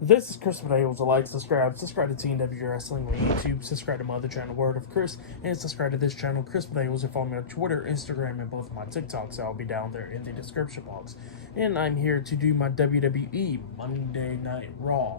This is Chris Mateo. Like, subscribe to TNW Wrestling on YouTube, subscribe to my other channel, Word of Chris, and subscribe to this channel, Chris Mateo, or follow me on Twitter, Instagram, and both of my TikToks. I'll be down there in the description box. And I'm here to do my WWE Monday Night Raw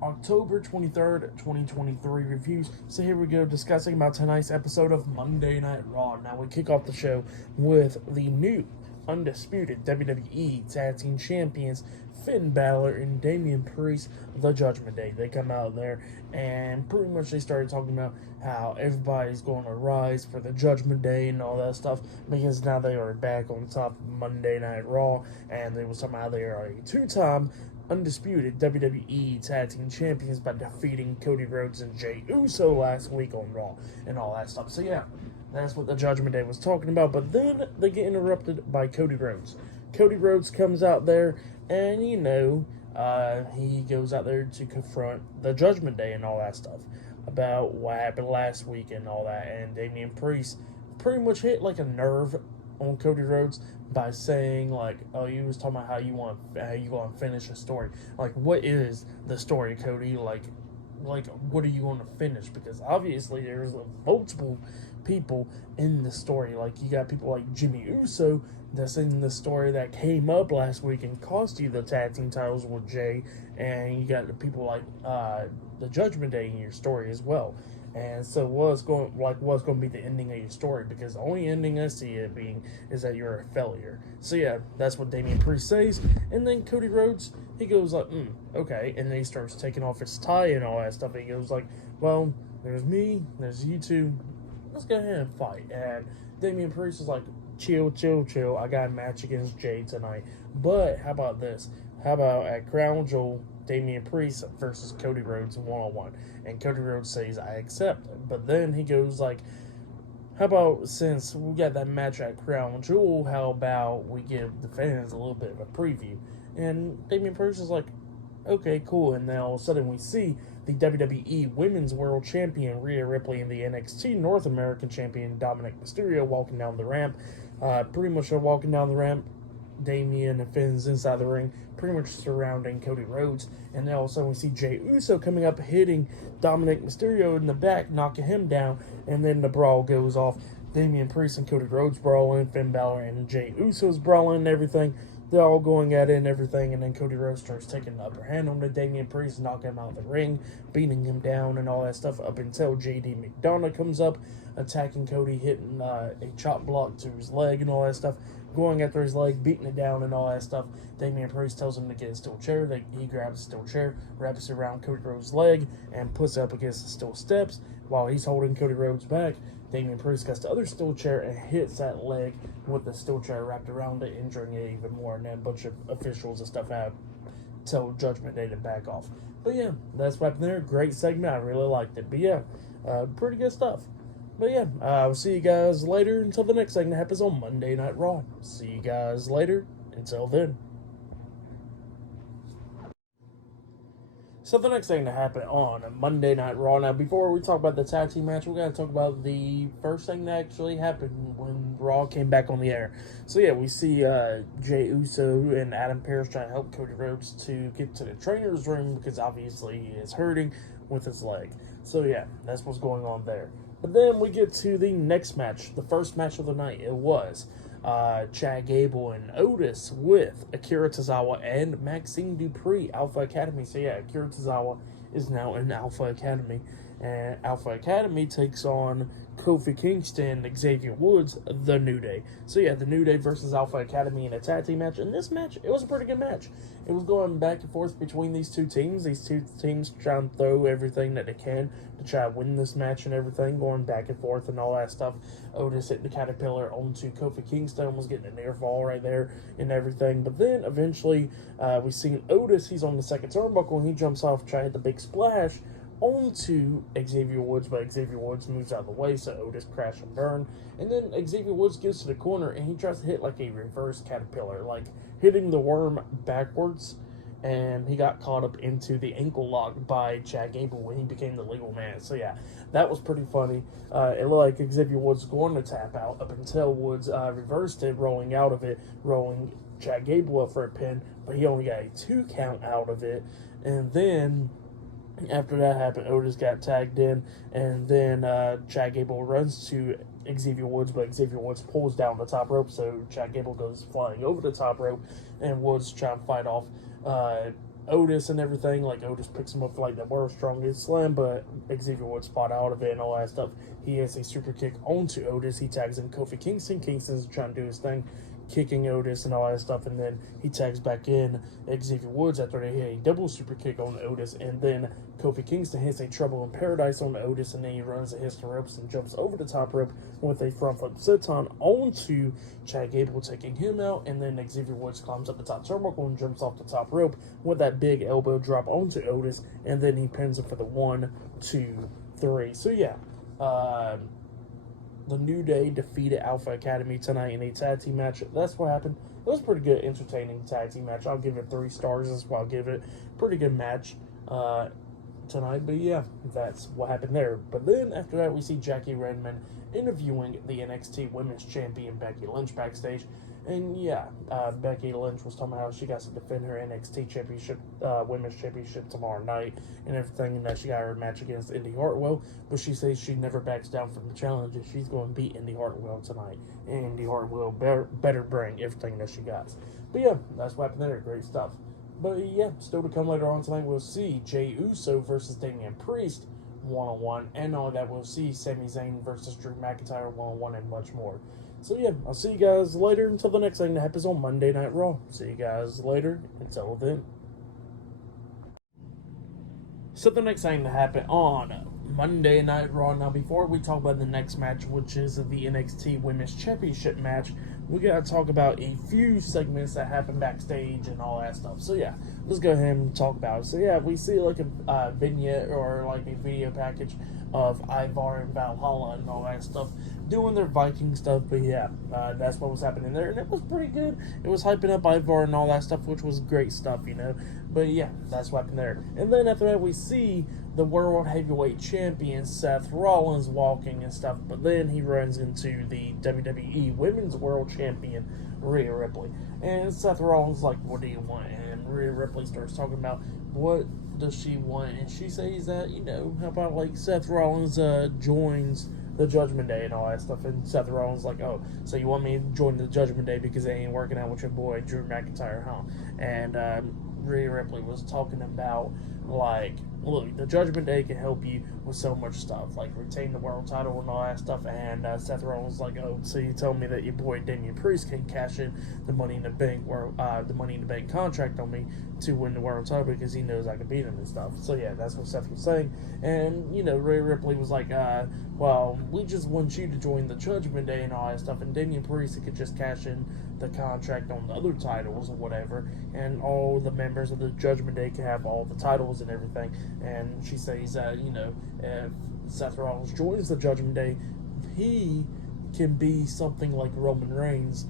October 23rd, 2023 reviews. So here we go, discussing about tonight's episode of Monday Night Raw. Now we kick off the show with the new undisputed WWE Tag Team Champions Finn Balor and Damien Priest, the Judgment Day. They come out there and pretty much they started talking about how everybody's going to rise for the Judgment Day and all that stuff, because now they are back on top of Monday Night Raw, and they was talking about how they are a two-time undisputed WWE Tag Team Champions by defeating Cody Rhodes and Jey Uso last week on Raw and all that stuff. So yeah, that's what the Judgment Day was talking about. But then they get interrupted by Cody Rhodes. Cody Rhodes comes out there and, he goes out there to confront the Judgment Day and all that stuff about what happened last week and all that. And Damian Priest pretty much hit like a nerve on Cody Rhodes by saying, like, oh, you was talking about how you want to finish a story. Like, what is the story, Cody? Like what are you going to finish? Because obviously there's multiple people in the story. Like, you got people like Jimmy Uso that's in the story that came up last week and cost you the tag team titles with Jay, and you got the people like the Judgment Day in your story as well. And so what's going to be the ending of your story? Because the only ending I see it being is that you're a failure. So yeah, that's what Damian Priest says. And then Cody Rhodes, he goes like, okay. And then he starts taking off his tie and all that stuff. And he goes like, well, there's me, there's you two. Let's go ahead and fight. And Damian Priest is like, chill. I got a match against Jay tonight. But how about this? How about at Crown Jewel, Damian Priest versus Cody Rhodes one-on-one? And Cody Rhodes says, I accept. But then he goes like, how about, since we got that match at Crown Jewel, how about we give the fans a little bit of a preview? And Damian Priest is like, okay, cool. And then all of a sudden we see the WWE Women's World Champion Rhea Ripley and the NXT North American Champion Dominic Mysterio walking down the ramp. Pretty much they're walking down the ramp. Damien and Finn's inside the ring, pretty much surrounding Cody Rhodes. And then all of a sudden we see Jey Uso coming up, hitting Dominic Mysterio in the back, knocking him down. And then the brawl goes off. Damian Priest and Cody Rhodes brawling, Finn Balor and Jey Uso's brawling and everything. They're all going at it and everything, and then Cody Rhodes starts taking the upper hand on the Damian Priest, knocking him out of the ring, beating him down and all that stuff, up until JD McDonough comes up, attacking Cody, hitting a chop block to his leg and all that stuff, going after his leg, beating it down and all that stuff. Damian Priest tells him to get a steel chair. He grabs a steel chair, wraps it around Cody Rhodes' leg, and puts it up against the steel steps while he's holding Cody Rhodes back. Damian Priest gets the other steel chair and hits that leg with the steel chair wrapped around it, injuring it even more. And then a bunch of officials and stuff have tell Judgment Day to back off. But yeah, that's what happened there. Great segment. I really liked it. But yeah, pretty good stuff. But yeah, I'll see you guys later until the next segment happens on Monday Night Raw. See you guys later. Until then. So the next thing to happen on Monday Night Raw. Now, before we talk about the tag team match, we got to talk about the first thing that actually happened when Raw came back on the air. So yeah, we see Jey Uso and Adam Pearce trying to help Cody Rhodes to get to the trainer's room, because obviously he is hurting with his leg. So yeah, that's what's going on there. But then we get to the next match, the first match of the night. It was Chad Gable and Otis with Akira Tozawa and Maxine Dupree, Alpha Academy. So yeah, Akira Tozawa is now in Alpha Academy, and Alpha Academy takes on Kofi Kingston, Xavier Woods, The New Day. So yeah, The New Day versus Alpha Academy in a tag team match. And this match, it was a pretty good match. It was going back and forth between these two teams. These two teams trying to throw everything that they can to try to win this match and everything, going back and forth and all that stuff. Otis hitting the Caterpillar onto Kofi Kingston, was getting a near fall right there and everything. But then eventually we seen Otis, he's on the second turnbuckle, and he jumps off, try to hit the big splash onto Xavier Woods, but Xavier Woods moves out of the way, so Otis crash and burn. And then Xavier Woods gets to the corner, and he tries to hit like a reverse caterpillar, like hitting the worm backwards, and he got caught up into the ankle lock by Chad Gable when he became the legal man. So yeah, that was pretty funny. It looked like Xavier Woods was going to tap out up until Woods reversed it, rolling out of it, rolling Chad Gable up for a pin, but he only got a 2 count out of it. And then after that happened, Otis got tagged in, and then Chad Gable runs to Xavier Woods, but Xavier Woods pulls down the top rope, so Chad Gable goes flying over the top rope, and Woods trying to fight off Otis and everything. Like, Otis picks him up for like the world's strongest slam, but Xavier Woods fought out of it and all that stuff. He has a super kick onto Otis. He tags in Kofi Kingston. Kingston's trying to do his thing, kicking Otis and all that stuff, and then he tags back in Xavier Woods after they hit a double super kick on Otis, and then Kofi Kingston hits a Trouble in Paradise on Otis, and then he runs and hits the ropes and jumps over the top rope with a front flip senton onto Chad Gable, taking him out, and then Xavier Woods climbs up the top turnbuckle and jumps off the top rope with that big elbow drop onto Otis, and then he pins him for the 1, 2, 3. So yeah, the New Day defeated Alpha Academy tonight in a tag team match. That's what happened. It was a pretty good, entertaining tag team match. I'll give it 3 stars. That's why I'll give it a pretty good match tonight. But yeah, that's what happened there. But then after that, we see Jackie Redmond interviewing the NXT Women's Champion Becky Lynch backstage. And yeah, Becky Lynch was talking about how she got to defend her NXT Championship, Women's Championship tomorrow night and everything, and that she got her match against Indy Hartwell. But she says she never backs down from the challenge, and she's going to beat Indy Hartwell tonight. And Indy Hartwell better bring everything that she got. But yeah, that's what happened there. Great stuff. But yeah, still to come later on tonight, we'll see Jey Uso versus Damien Priest one-on-one, and all that we'll see Sami Zayn versus Drew McIntyre one-on-one, and much more. So yeah, I'll see you guys later until the next thing that happens on Monday Night Raw. See you guys later. Until then. So the next thing to happen on Monday Night Raw. Now, before we talk about the next match, which is the NXT Women's Championship match, we gotta talk about a few segments that happened backstage and all that stuff. So yeah, let's go ahead and talk about it. So yeah, we see like a vignette or like a video package of Ivar and Valhalla and all that stuff doing their Viking stuff. But yeah, that's what was happening there, and it was pretty good. It was hyping up Ivar and all that stuff, which was great stuff, you know. But yeah, that's what happened there. And then after that, we see the World Heavyweight Champion Seth Rollins walking and stuff, but then he runs into the WWE Women's World Champion Rhea Ripley, and Seth Rollins like, "What do you want?" And Rhea Ripley starts talking about what does she want, and she says that, you know, how about like Seth Rollins joins the Judgment Day and all that stuff, and Seth Rollins like, "Oh, so you want me to join the Judgment Day because they ain't working out with your boy Drew McIntyre, huh?" And Rhea Ripley was talking about, like, look, the Judgment Day can help you with so much stuff, like retain the world title and all that stuff. And Seth Rollins was like, "Oh, so you told me that your boy Damien Priest can cash in the Money in the Bank, the Money in the Bank contract on me to win the world title because he knows I can beat him and stuff." So yeah, that's what Seth was saying. And you know, Rhea Ripley was like, "Well, we just want you to join the Judgment Day and all that stuff, and Damien Priest could just cash in the contract on the other titles or whatever, and all the members of the Judgment Day can have all the titles and everything." And she says, you know, if Seth Rollins joins the Judgment Day, he can be something like Roman Reigns,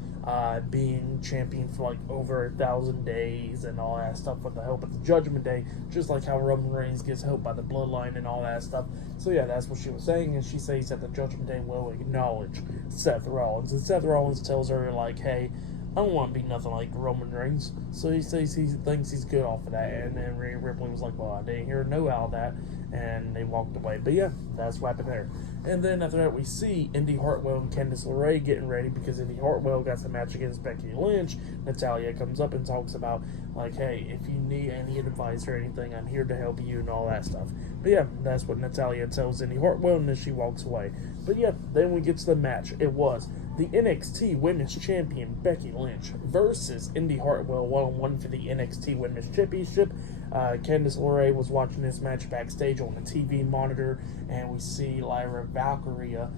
being champion for like over 1,000 days and all that stuff with the help of the Judgment Day, just like how Roman Reigns gets help by the Bloodline and all that stuff. So yeah, that's what she was saying, and she says that the Judgment Day will acknowledge Seth Rollins, and Seth Rollins tells her like, "Hey, I don't want to be nothing like Roman Reigns." So he says he thinks he's good off of that. And then Rhea Ripley was like, "Well, I didn't hear no out of that." And they walked away. But yeah, that's what happened there. And then after that, we see Indy Hartwell and Candice LeRae getting ready because Indy Hartwell got the match against Becky Lynch. Natalya comes up and talks about, like, "Hey, if you need any advice or anything, I'm here to help you," and all that stuff. But yeah, that's what Natalya tells Indy Hartwell, and then she walks away. But yeah, then we get to the match. It was the NXT Women's Champion Becky Lynch versus Indy Hartwell one-on-one for the NXT Women's Championship. Candice LeRae was watching this match backstage on the TV monitor, and we see Lyra Valkyria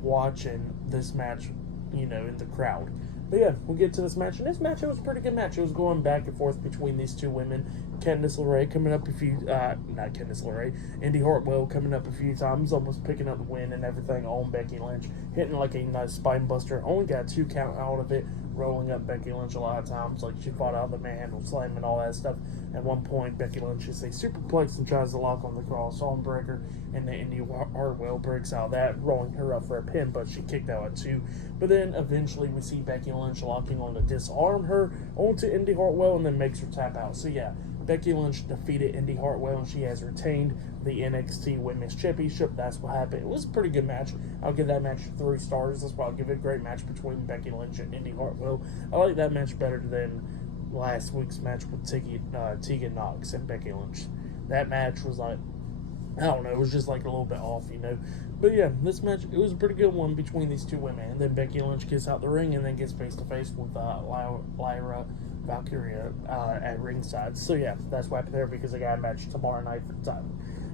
watching this match, you know, in the crowd. But yeah, we'll get to this match. And this match, it was a pretty good match. It was going back and forth between these two women. Candice LeRae coming up a few, not Candice LeRae, Indy Hartwell coming up a few times, almost picking up the win and everything on Becky Lynch, hitting like a nice spine buster. Only got a 2 count out of it, rolling up Becky Lynch a lot of times. Like, she fought out the manhandle slam and all that stuff. At one point, Becky Lynch is a superplex and tries to lock on the cross-arm breaker, and the Indy Hartwell breaks out of that, rolling her up for a pin, but she kicked out at 2. But then eventually we see Becky Lynch locking on to disarm her onto Indy Hartwell and then makes her tap out. So yeah, Becky Lynch defeated Indy Hartwell, and she has retained the NXT Women's Championship. That's what happened. It was a pretty good match. I'll give that match 3 stars. That's why I'll give it a great match between Becky Lynch and Indy Hartwell. I like that match better than last week's match with Tegan Knox and Becky Lynch. That match was like, I don't know, it was just like a little bit off, you know. But yeah, this match, it was a pretty good one between these two women. And then Becky Lynch gets out the ring and then gets face-to-face with Lyra Valkyria at ringside. So yeah, that's what happened there, because they got a match tomorrow night for the title.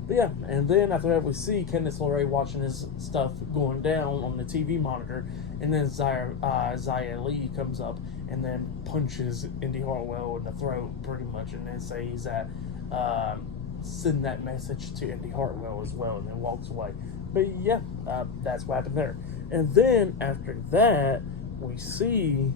But yeah, and then after that we see Candice LeRae watching his stuff going down on the TV monitor, and then Xia Li comes up and then punches Indy Hartwell in the throat pretty much, and then says that send that message to Indy Hartwell as well, and then walks away. But yeah, that's what happened there. And then after that, we see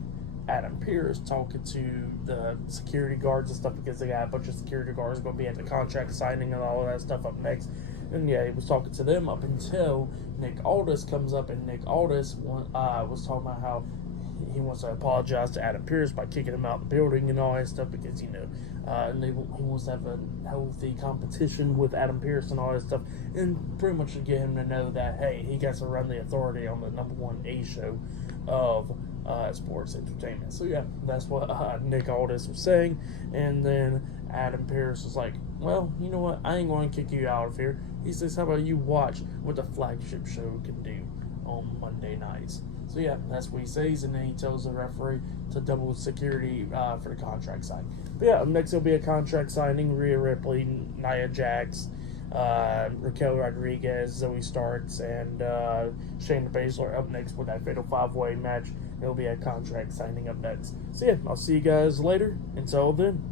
Adam Pearce talking to the security guards and stuff, because they got a bunch of security guards going to be at the contract signing and all that stuff up next. And yeah, he was talking to them up until Nick Aldis comes up, and Nick Aldis was talking about how he wants to apologize to Adam Pearce by kicking him out of the building and all that stuff, because, you know, he wants to have a healthy competition with Adam Pearce and all that stuff, and pretty much to get him to know that, hey, he gets to run the authority on the #1 A show of sports entertainment. So yeah, that's what Nick Aldis was saying. And then Adam Pearce was like, well, you know what, I ain't going to kick you out of here. He says, how about you watch what the flagship show can do on Monday nights? So yeah, that's what he says, and then he tells the referee to double security for the contract signing. But yeah, next will be a contract signing: Rhea Ripley, Nia Jax, Raquel Rodriguez, Zoe Starks, and Shayna Baszler up next with that Fatal 5-Way match. It'll be a contract signing up next. So yeah, I'll see you guys later. Until then.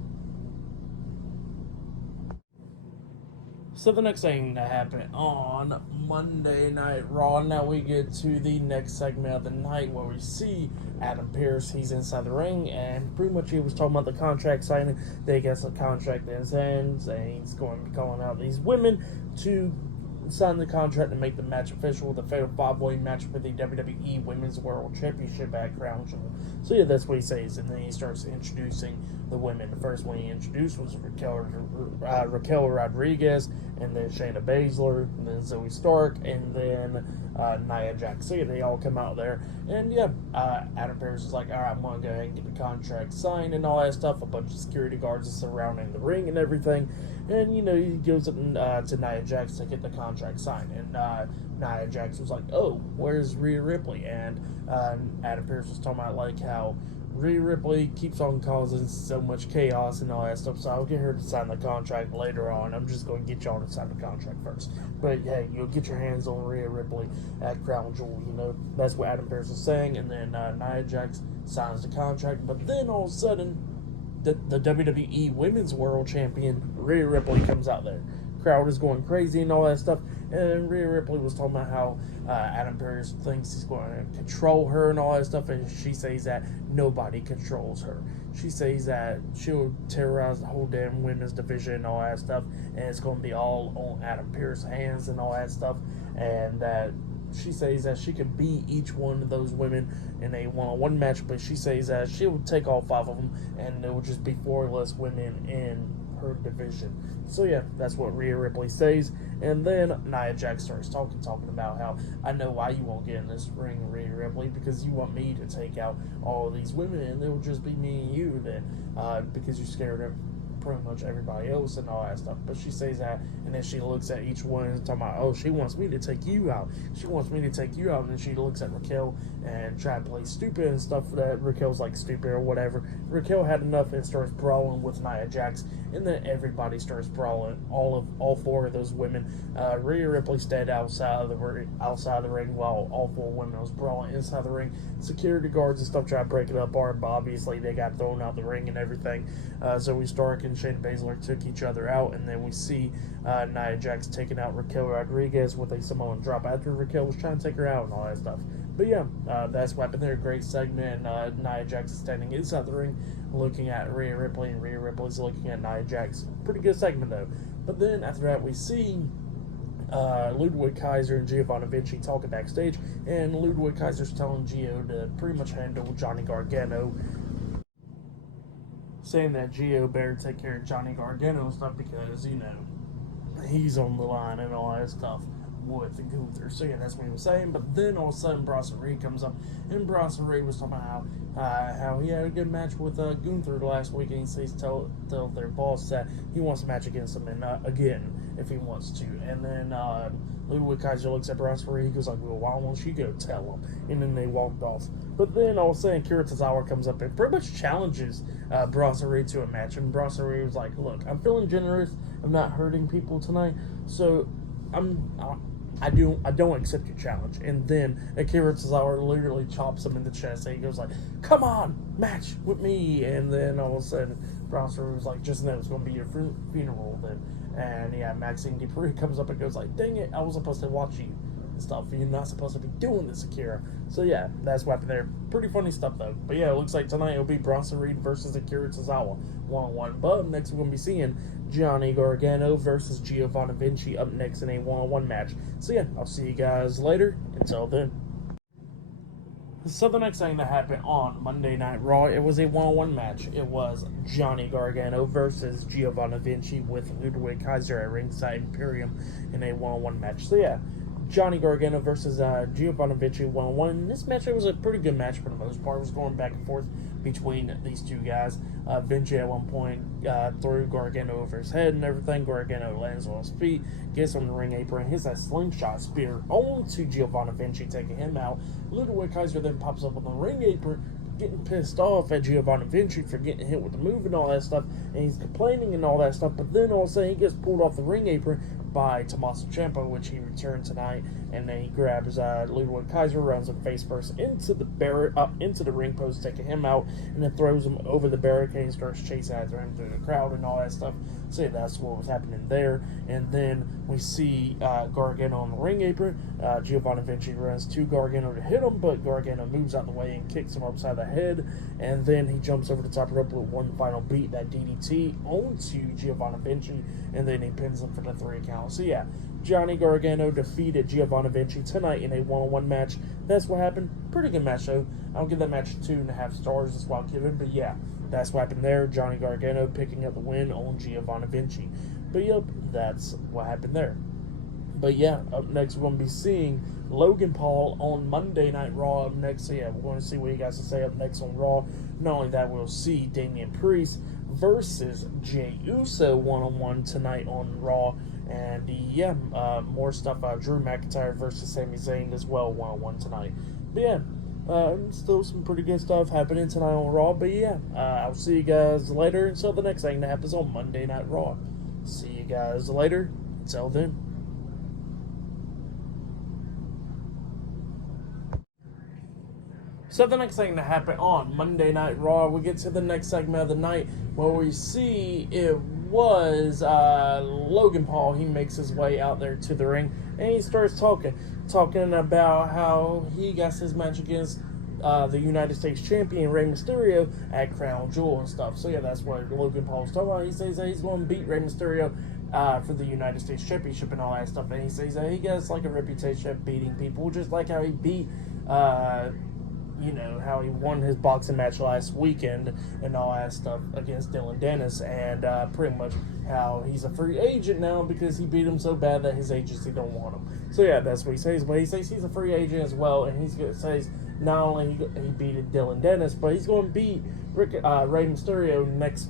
So the next thing that happened on Monday Night Raw, now we get to the next segment of the night where we see Adam Pearce. He's inside the ring, and pretty much he was talking about the contract signing. They get some contract in his hands, and he's going to be calling out these women to sign the contract and make the match official, the Fatal 5-Way match for the WWE Women's World Championship at Crown Jewel. So yeah, that's what he says, and then he starts introducing the women. The first one he introduced was Raquel Rodriguez, and then Shayna Baszler, and then Zoe Stark, and then Nia Jax. So yeah, they all come out there, and yeah, Adam Pearce is like, all right, I'm going to go ahead and get the contract signed and all that stuff. A bunch of security guards are surrounding the ring and everything. And, you know, he goes up to Nia Jax to get the contract signed. And Nia Jax was like, oh, where's Rhea Ripley? And Adam Pearce was talking about, like, how Rhea Ripley keeps on causing so much chaos and all that stuff, so I'll get her to sign the contract later on. I'm just going to get y'all to sign the contract first. But, hey, you'll get your hands on Rhea Ripley at Crown Jewel, you know. That's what Adam Pearce was saying. And then Nia Jax signs the contract. But then, all of a sudden, the WWE Women's World Champion, Rhea Ripley, comes out there. Crowd is going crazy and all that stuff. And Rhea Ripley was talking about how Adam Pearce thinks he's going to control her and all that stuff. And she says that nobody controls her. She says that she'll terrorize the whole damn women's division and all that stuff. And it's going to be all on Adam Pearce's hands and all that stuff. And that she says that she can beat each one of those women in a one-on-one match, but she says that she will take all 5 of them, and it will just be 4 less women in her division. So yeah, that's what Rhea Ripley says. And then Nia Jax starts talking about how, I know why you won't get in this ring, Rhea Ripley, because you want me to take out all of these women, and it will just be me and you then, because you're scared of pretty much everybody else and all that stuff. But she says that, and then she looks at each one and talking about, oh, she wants me to take you out. She wants me to take you out. And then she looks at Raquel and try to play stupid and stuff, that Raquel's like stupid or whatever. Raquel had enough and starts brawling with Nia Jax, and then everybody starts brawling. All 4 of those women. Rhea Ripley stayed outside of the ring while all 4 women was brawling inside the ring. Security guards and stuff try to break it up, but obviously they got thrown out the ring and everything. Zoe Stark and Shayna Baszler took each other out, and then we see Nia Jax taking out Raquel Rodriguez with a Samoan drop after Raquel was trying to take her out and all that stuff. But yeah, that's what happened there. Great segment. Nia Jax is standing inside the ring looking at Rhea Ripley, and Rhea Ripley's looking at Nia Jax. Pretty good segment though. But then after that, we see Ludwig Kaiser and Giovanni Vinci talking backstage, and Ludwig Kaiser's telling Gio to pretty much handle Johnny Gargano, saying that Gio better take care of Johnny Gargano and stuff because, he's on the line and all that stuff with Gunther. So yeah, that's what he was saying. But then all of a sudden Bronson Reed comes up, and Bronson Reed was talking about how he had a good match with Gunther last week, and he says tell their boss that he wants a match against him and again if he wants to. And then Ludwig Kaiser looks at Bronson Reed, he goes like, well, why don't you go tell him? And then they walked off. But then all of a sudden Kira Tozawa comes up and pretty much challenges Bronson Reed to a match, and Bronson Reed was like, look, I'm feeling generous, I'm not hurting people tonight, so I don't accept your challenge. And then Akira Tozawa literally chops him in the chest, and he goes like, come on, match with me. And then all of a sudden Bronson was like, just know it's going to be your funeral then. And yeah, Maxine Dupree comes up and goes like, dang it, I was supposed to watch you and stuff, you're not supposed to be doing this, Akira. So yeah, that's what happened there. Pretty funny stuff though. But yeah, it looks like tonight it'll be Bronson Reed versus Akira Tozawa one-on-one. But next we're going to be seeing Johnny Gargano versus Giovanni Vinci up next in a one-on-one match. So yeah, I'll see you guys later. Until then. So the next thing that happened on Monday Night Raw, it was a one-on-one match. It was Johnny Gargano versus Giovanni Vinci with Ludwig Kaiser at Ringside Imperium in a one-on-one match. So yeah, Johnny Gargano versus Giovanni Vinci one-on-one. In this match, it was a pretty good match for the most part. It was going back and forth between these two guys. Vinci at one point threw Gargano over his head and everything. Gargano lands on his feet, gets on the ring apron, hits that slingshot spear onto Giovanni Vinci, taking him out. Ludwig Kaiser then pops up on the ring apron, getting pissed off at Giovanni Vinci for getting hit with the move and all that stuff, and he's complaining and all that stuff. But then all of a sudden he gets pulled off the ring apron by Tommaso Ciampa, which he returned tonight, and then he grabs Ludwig Kaiser, runs him face first into the ring post, taking him out, and then throws him over the barricade and starts chasing after him through the crowd and all that stuff. So yeah, that's what was happening there. And then we see Gargano on the ring apron. Giovanni Vinci runs to Gargano to hit him, but Gargano moves out the way and kicks him upside the head, and then he jumps over the top rope with one final beat, that DDT, onto Giovanni Vinci, and then he pins him for the 3 count. So yeah, Johnny Gargano defeated Giovanni Vinci tonight in a one-on-one match. That's what happened. Pretty good match though. I'll give that match 2.5 stars. That's what I'll give it. But yeah, that's what happened there. Johnny Gargano picking up the win on Giovanni Vinci. But yep, that's what happened there. But yeah, up next we're going to be seeing Logan Paul on Monday Night Raw up next. So yeah, we're going to see what you guys to say up next on Raw. Not only that, we'll see Damien Priest versus Jey Uso one-on-one tonight on Raw. And yeah, more stuff. Drew McIntyre versus Sami Zayn as well one-on-one tonight. But yeah, still some pretty good stuff happening tonight on Raw. But yeah, I'll see you guys later until the next thing that happens on Monday Night Raw. See you guys later. Until then. So the next thing to happen on Monday Night Raw, we get to the next segment of the night where we see it was Logan Paul. He makes his way out there to the ring, and he starts talking about how he got his match against the United States Champion Rey Mysterio at Crown Jewel and stuff. So yeah, that's what Logan Paul's talking about. He says that he's going to beat Rey Mysterio for the United States Championship and all that stuff, and he says that he gets like a reputation of beating people, just like how he beat how he won his boxing match last weekend and all that stuff against Dylan Dennis, and pretty much how he's a free agent now because he beat him so bad that his agency don't want him. So yeah, that's what he says. But he says he's a free agent as well, and he's going to say not only he beat Dylan Dennis, but he's going to beat Rey Mysterio next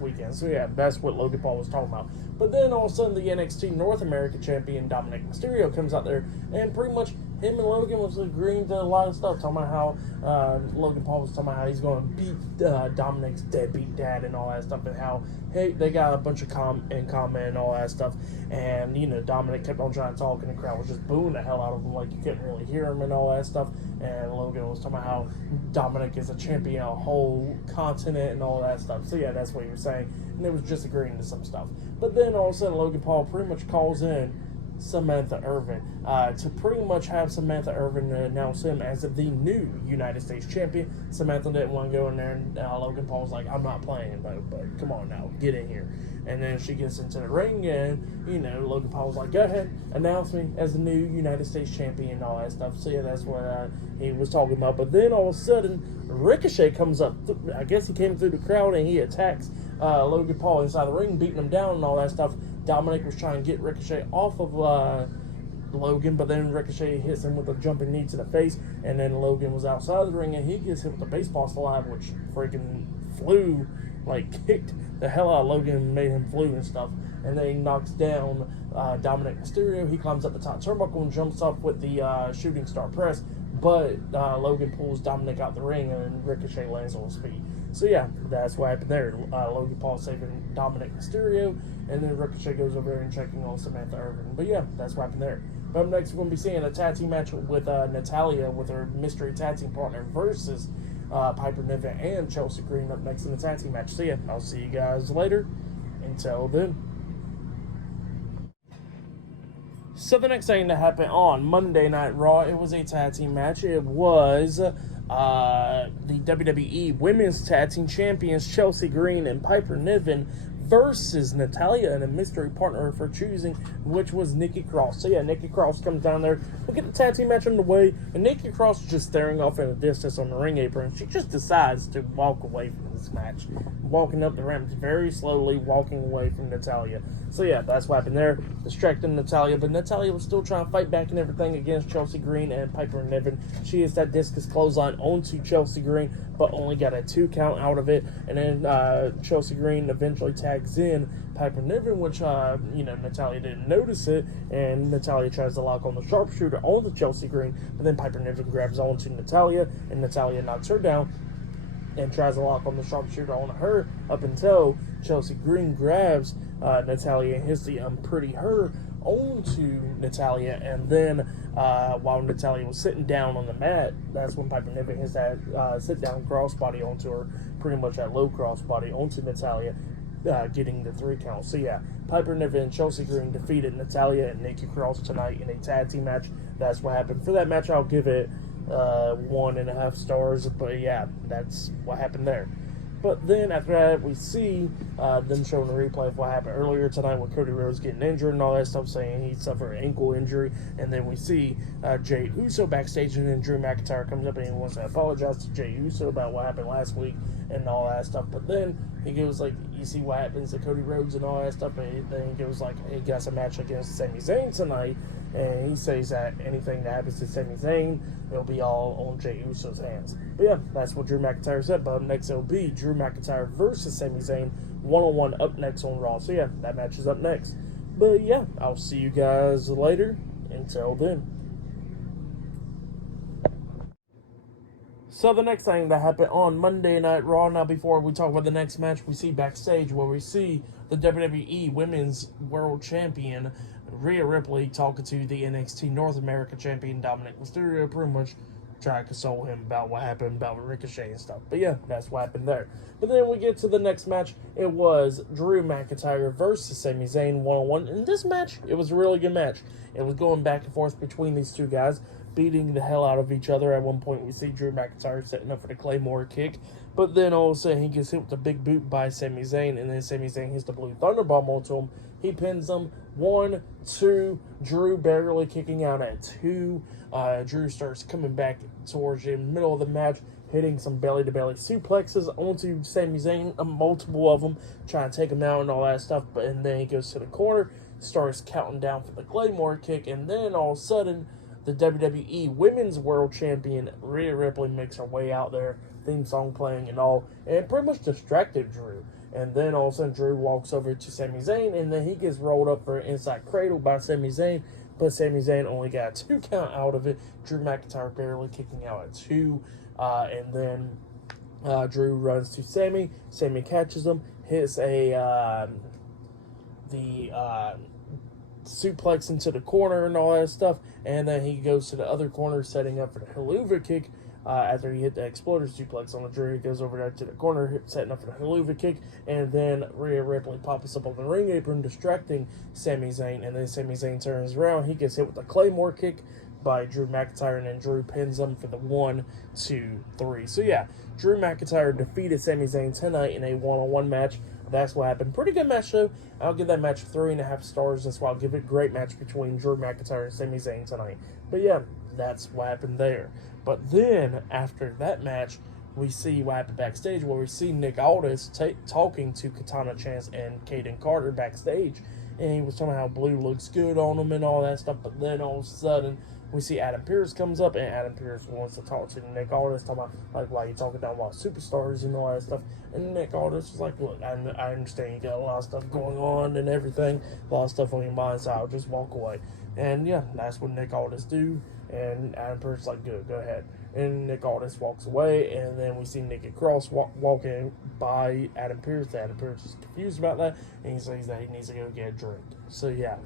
weekend. So yeah, that's what Logan Paul was talking about. But then all of a sudden the NXT North American champion Dominic Mysterio comes out there, and pretty much him and Logan was agreeing to a lot of stuff, talking about how Logan Paul was talking about how he's going to beat Dominic's deadbeat dad and all that stuff, and how, hey, they got a bunch of in common and all that stuff. And, Dominic kept on trying to talk, and the crowd was just booing the hell out of him, like you couldn't really hear him and all that stuff. And Logan was talking about how Dominic is a champion of a whole continent and all that stuff. So yeah, that's what he was saying. And they was just agreeing to some stuff. But then all of a sudden Logan Paul pretty much calls in Samantha Irvin, to pretty much have Samantha Irvin announce him as the new United States champion. Samantha didn't want to go in there, and Logan Paul's like, I'm not playing, but come on now, get in here. And then she gets into the ring, and, Logan Paul's like, go ahead, announce me as the new United States champion and all that stuff. So, yeah, that's what he was talking about. But then all of a sudden, Ricochet comes up. I guess he came through the crowd, and he attacks Logan Paul inside the ring, beating him down and all that stuff. Dominic was trying to get Ricochet off of Logan, but then Ricochet hits him with a jumping knee to the face, and then Logan was outside of the ring, and he gets hit with a baseball slide, which freaking flew, kicked the hell out of Logan and made him flew and stuff. And then he knocks down Dominic Mysterio. He climbs up the top turnbuckle and jumps up with the shooting star press, but Logan pulls Dominic out the ring, and Ricochet lands on his feet. So yeah, that's what happened there. Logan Paul saving Dominic Mysterio, and then Ricochet goes over there and checking on Samantha Irvin. But yeah, that's what happened there. But up next, we're going to be seeing a tag team match with Natalya with her mystery tag team partner versus Piper Niven and Chelsea Green up next in the tag team match. So yeah, I'll see you guys later. Until then. So the next thing that happened on Monday Night Raw, it was a tag team match. It was the WWE Women's Tag Team Champions Chelsea Green and Piper Niven versus Natalya and a mystery partner for choosing, which was Nikki Cross. So yeah, Nikki Cross comes down there. We get the tag team match underway, and Nikki Cross is just staring off in the distance on the ring apron. She just decides to walk away from this match, walking up the ramp very slowly, walking away from Natalya. So yeah, that's what happened there, distracting Natalya, but Natalya was still trying to fight back and everything against Chelsea Green and Piper Niven. She hits that discus clothesline onto Chelsea Green, but only got a 2 count out of it, and then Chelsea Green eventually tags in Piper Niven, which Natalya didn't notice it, and Natalya tries to lock on the sharpshooter on the Chelsea Green, but then Piper Niven grabs onto Natalya, and Natalya knocks her down and tries to lock on the sharpshooter on her up until Chelsea Green grabs Natalya and hits the Pretty Her onto Natalya, and then while Natalya was sitting down on the mat, that's when Piper Niven hits that sit-down crossbody onto her, pretty much that low crossbody onto Natalya, getting the 3 count. So yeah, Piper Niven and Chelsea Green defeated Natalya and Nikki Cross tonight in a tag team match. That's what happened. For that match, I'll give it 1.5 stars, but yeah, that's what happened there. But then after that, we see them showing a replay of what happened earlier tonight with Cody Rhodes getting injured and all that stuff, saying he suffered an ankle injury. And then we see Jey Uso backstage, and then Drew McIntyre comes up and he wants to apologize to Jey Uso about what happened last week and all that stuff. But then he goes you see what happens to Cody Rhodes and all that stuff, and then he goes he got a match against Sami Zayn tonight, and he says that anything that happens to Sami Zayn, it'll be all on Jey Uso's hands. But yeah, that's what Drew McIntyre said. But up next, it'll be Drew McIntyre versus Sami Zayn, 1-on-1 up next on Raw. So yeah, that match is up next. But yeah, I'll see you guys later. Until then. So the next thing that happened on Monday Night Raw, now before we talk about the next match, we see backstage where we see the WWE Women's World Champion Rhea Ripley talking to the NXT North America Champion Dominic Mysterio, pretty much trying to console him about what happened about Ricochet and stuff. But yeah, that's what happened there. But then we get to the next match. It was Drew McIntyre versus Sami Zayn 1-on-1. In this match, it was a really good match. It was going back and forth between these two guys, beating the hell out of each other. At one point, we see Drew McIntyre setting up for the Claymore kick, but then all of a sudden he gets hit with a big boot by Sami Zayn, and then Sami Zayn hits the Blue Thunderbomb onto him. He pins him. 1, 2, Drew barely kicking out at 2. Drew starts coming back towards you in the middle of the match, hitting some belly-to-belly suplexes onto Sami Zayn, multiple of them, trying to take him out and all that stuff, and then he goes to the corner, starts counting down for the Claymore kick, and then all of a sudden, the WWE Women's World Champion Rhea Ripley makes her way out there, theme song playing and all, and it pretty much distracted Drew. And then all of a sudden Drew walks over to Sami Zayn, and then he gets rolled up for an inside cradle by Sami Zayn, but Sami Zayn only got a 2 count out of it. Drew McIntyre barely kicking out at 2, and then Drew runs to Sami. Sami catches him, hits a suplex into the corner and all that stuff, and then he goes to the other corner setting up for the Helluva kick. after he hit the exploder suplex on the Drew. He goes over there to the corner, setting up for the Helluva Kick, and then Rhea Ripley pops up on the ring apron, distracting Sami Zayn, and then Sami Zayn turns around. He gets hit with a Claymore kick by Drew McIntyre, and then Drew pins him for the 1, 2, 3. So yeah, Drew McIntyre defeated Sami Zayn tonight in a one-on-one match. That's what happened. Pretty good match, though. I'll give that match 3.5 stars. That's why I'll give it a great match between Drew McIntyre and Sami Zayn tonight. But yeah, that's what happened there. But then, after that match, we see what happened backstage, where we see Nick Aldis talking to Katana Chance and Kaden Carter backstage. And he was talking about how blue looks good on him and all that stuff. But then all of a sudden, we see Adam Pearce comes up, and Adam Pearce wants to talk to Nick Aldis, talking about, like, why you talking down about superstars and all that stuff. And Nick Aldis was like, look, I understand you got a lot of stuff going on and everything, a lot of stuff on your mind, so I'll just walk away. And yeah, that's what Nick Aldis do. And Adam Pearce is like, good, go ahead. And Nick Aldis walks away, and then we see Nikki Cross walking by Adam Pearce. Adam Pearce is confused about that, and he says that he needs to go get a drink. So yeah,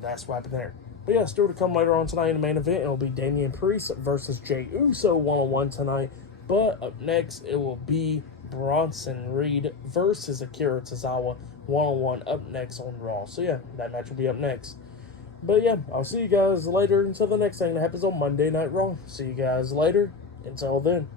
that's what happened there. But yeah, still to come later on tonight in the main event, it will be Damien Priest versus Jey Uso one-on-one tonight. But up next, it will be Bronson Reed versus Akira Tozawa one-on-one up next on Raw. So yeah, that match will be up next. But yeah, I'll see you guys later until the next thing that happens on Monday Night Raw. See you guys later. Until then.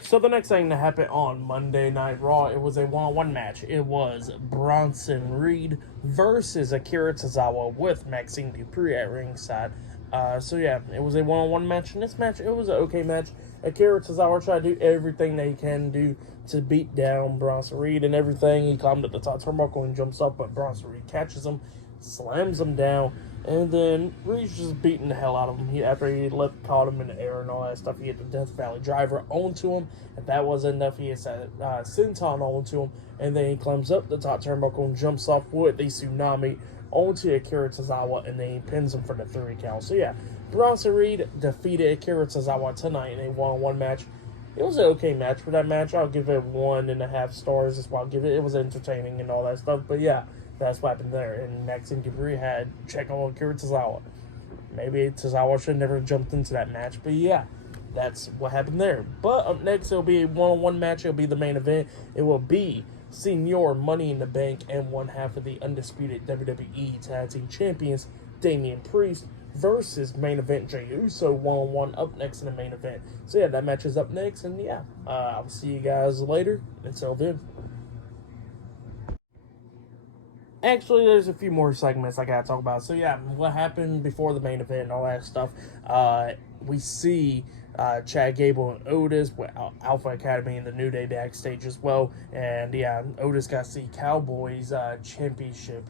So the next thing that happened on Monday Night Raw, it was a one-on-one match. It was Bronson Reed versus Akira Tozawa with Maxine Dupree at ringside. So yeah, it was a one-on-one match. And this match, it was an okay match. Akira Tozawa tried to do everything that he can do to beat down Bronson Reed and everything. He climbed up the top turnbuckle and jumps up, but Bronson Reed catches him, slams him down, and then Reed's just beating the hell out of him. After he caught him in the air and all that stuff, he hit the Death Valley Driver onto him. If that wasn't enough, he hits that senton onto him, and then he climbs up the top turnbuckle and jumps off with the tsunami onto Akira Tozawa, and then he pins him for the 3 count. So yeah, Bronson Reed defeated Akira Tozawa tonight in a one-on-one match. It was an okay match for that match. I'll give it 1.5 stars. That's why I'll give it. It was entertaining and all that stuff. But yeah, that's what happened there. And Maxine Dupree had check on Akira Tozawa. Maybe Tozawa should have never jumped into that match. But yeah, that's what happened there. But up next, it'll be a one-on-one match. It'll be the main event. It will be Senior Money in the Bank and one half of the undisputed WWE Tag Team Champions, Damien Priest, versus main event Jey Uso one-on-one up next in the main event. So yeah, that match is up next, and yeah, I'll see you guys later. Until then. Actually, there's a few more segments I gotta talk about. So yeah, what happened before the main event and all that stuff. We see Chad Gable and Otis with Alpha Academy and the New Day backstage as well. And yeah, Otis got to see Cowboys championship,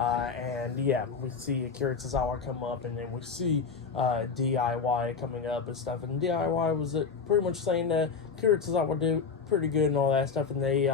and yeah, we see Akira Tozawa come up, and then we see DIY coming up and stuff. And DIY was pretty much saying that Akira Tozawa did pretty good and all that stuff. And they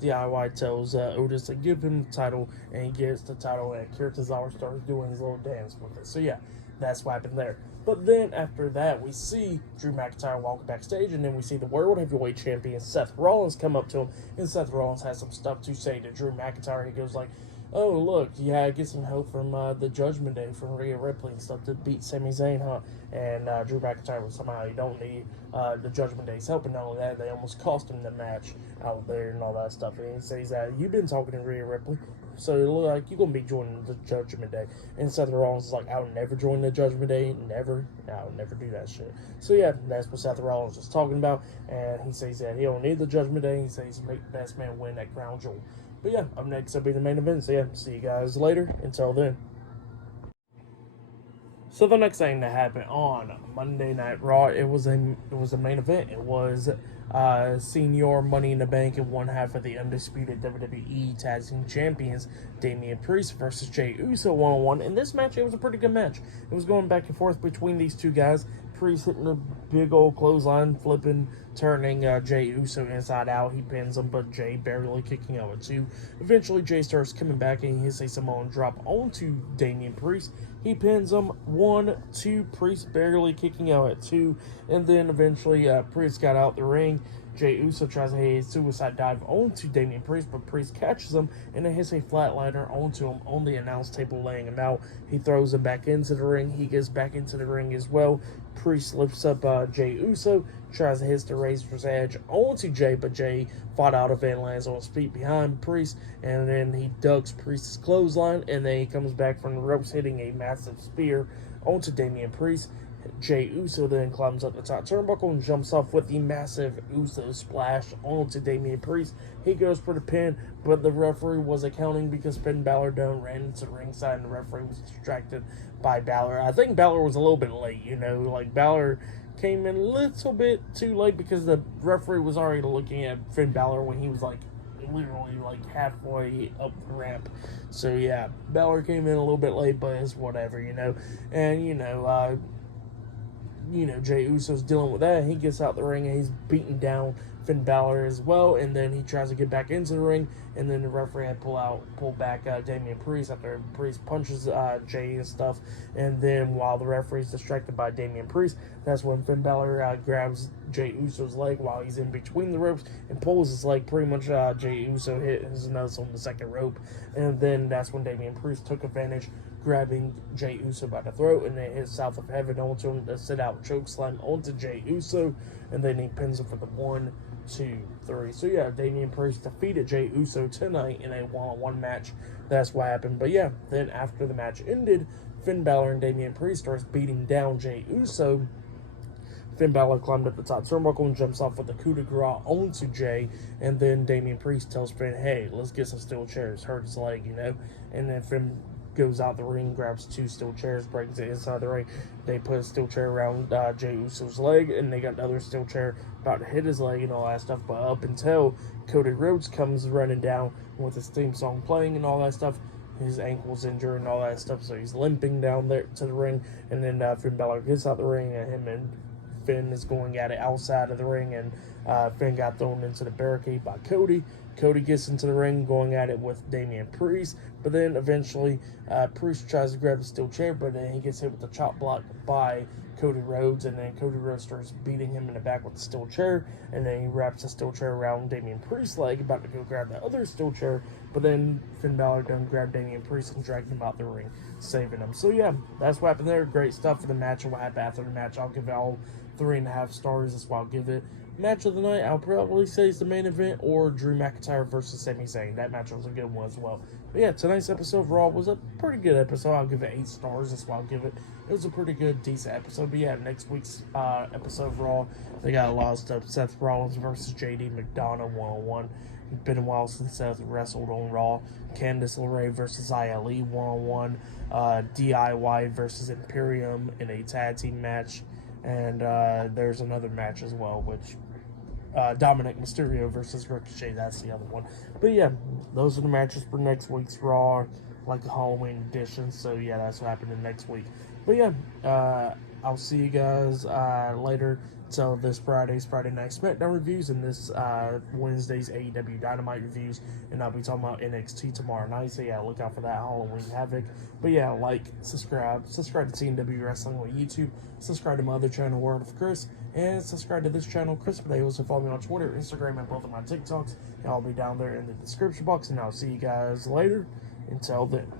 DIY tells Otis to give him the title, and he gets the title, and Akira Tozawa starts doing his little dance with it. So yeah, that's what happened there. But then after that, we see Drew McIntyre walk backstage, and then we see the World Heavyweight Champion Seth Rollins come up to him, and Seth Rollins has some stuff to say to Drew McIntyre. He goes like, oh, look, yeah, get some help from the Judgment Day, from Rhea Ripley and stuff to beat Sami Zayn, huh? And Drew McIntyre was somehow, you don't need the Judgment Day's help, and not only that, they almost cost him the match out there and all that stuff. And he says that, you've been talking to Rhea Ripley, so it looks like you're going to be joining the Judgment Day. And Seth Rollins is like, I would never join the Judgment Day, never. I would never do that shit. So yeah, that's what Seth Rollins was talking about, and he says that he don't need the Judgment Day. He says make the best man win that crown jewel. But yeah, up next will be the main event. So yeah, see you guys later. Until then. So the next thing that happened on Monday Night Raw, it was a main event. It was Senior Money in the Bank and one half of the undisputed WWE Tag Team Champions, Damien Priest versus Jey Uso one-on-one. In this match, it was a pretty good match. It was going back and forth between these two guys. Priest hitting a big old clothesline, flipping, turning Jey Uso inside out. He pins him, but Jey barely kicking out at 2. Eventually, Jey starts coming back, and he hits a Samoan drop onto Damien Priest. He pins him 1, 2. Priest barely kicking out at 2, and then eventually Priest got out the ring, Jey Uso tries to hit a suicide dive onto Damien Priest, but Priest catches him and then hits a flatliner onto him on the announce table, laying him out. He throws him back into the ring. He gets back into the ring as well. Priest lifts up Jey Uso, tries to hit the Razor's Edge onto Jey, but Jey fought out of it and lands on his feet behind Priest, and then he ducks Priest's clothesline, and then he comes back from the ropes, hitting a massive spear onto Damien Priest. Jey Uso then climbs up the top turnbuckle and jumps off with the massive Uso splash onto Damien Priest. He goes for the pin, but the referee was accounting because Finn Balor done ran into the ringside and the referee was distracted by Balor. I think Balor was a little bit late, like Balor came in a little bit too late because the referee was already looking at Finn Balor when he was literally halfway up the ramp. So yeah, Balor came in a little bit late, but it's whatever, and Jey Uso's dealing with that. He gets out the ring and he's beating down Finn Balor as well, and then he tries to get back into the ring, and then the referee had pull back Damien Priest after Priest punches Jey and stuff, and then while the referee's distracted by Damien Priest, that's when Finn Balor grabs Jey Uso's leg while he's in between the ropes and pulls his leg. Pretty much Jey Uso hit his nose on the second rope, and then that's when Damien Priest took advantage, grabbing Jey Uso by the throat, and then hit South of Heaven onto him to sit out chokeslam onto Jey Uso, and then he pins him for the 1, 2, 3. So yeah, Damien Priest defeated Jey Uso tonight in a one-on-one match. That's what happened. But yeah, then after the match ended, Finn Balor and Damien Priest starts beating down Jey Uso. Finn Balor climbed up the top turnbuckle and jumps off with the coup de grace onto Jey, and then Damien Priest tells Finn, hey, let's get some steel chairs, hurt his leg, and then Finn goes out the ring, grabs 2 steel chairs, brings it inside the ring. They put a steel chair around Jey Uso's leg, and they got another steel chair about to hit his leg and all that stuff. But up until Cody Rhodes comes running down with his theme song playing and all that stuff, his ankle's injured and all that stuff, so he's limping down there to the ring. And then Finn Balor gets out the ring, and him and Finn is going at it outside of the ring, and Finn got thrown into the barricade by Cody. Cody gets into the ring going at it with Damien Priest, but then eventually Priest tries to grab the steel chair, but then he gets hit with the chop block by Cody Rhodes, and then Cody Rhodes starts beating him in the back with the steel chair, and then he wraps the steel chair around Damien Priest's leg, about to go grab the other steel chair, but then Finn Balor done grabbed Damien Priest and dragged him out the ring, saving him. So yeah, that's what happened there. Great stuff for the match, and what happened after the match. I'll give it all 3.5 stars. That's what I'll give it. Match of the night, I'll probably say it's the main event, or Drew McIntyre versus Sami Zayn. That match was a good one as well. But yeah, tonight's episode of Raw was a pretty good episode. I'll give it 8 stars. That's why I'll give it. It was a pretty good, decent episode. But yeah, next week's episode of Raw, they got a lot of stuff. Seth Rollins versus JD McDonough 1-on-1. It's been a while since Seth wrestled on Raw. Candice LeRae versus ILE 1-on-1. DIY versus Imperium in a tag team match. And there's another match as well, which Dominic Mysterio versus Ricochet, that's the other one. But yeah, those are the matches for next week's Raw, like a Halloween edition. So yeah, that's what happened in next week. But yeah, I'll see you guys later. So this Friday Night SmackDown reviews, and this Wednesday's AEW Dynamite reviews, and I'll be talking about NXT tomorrow night. So yeah, look out for that, Halloween Havoc. But yeah, subscribe to TNW Wrestling on YouTube, subscribe to my other channel, World of Chris, and subscribe to this channel, Chris Potatoes, and follow me on Twitter, Instagram, and both of my TikToks. And I'll be down there in the description box, and I'll see you guys later. Until then.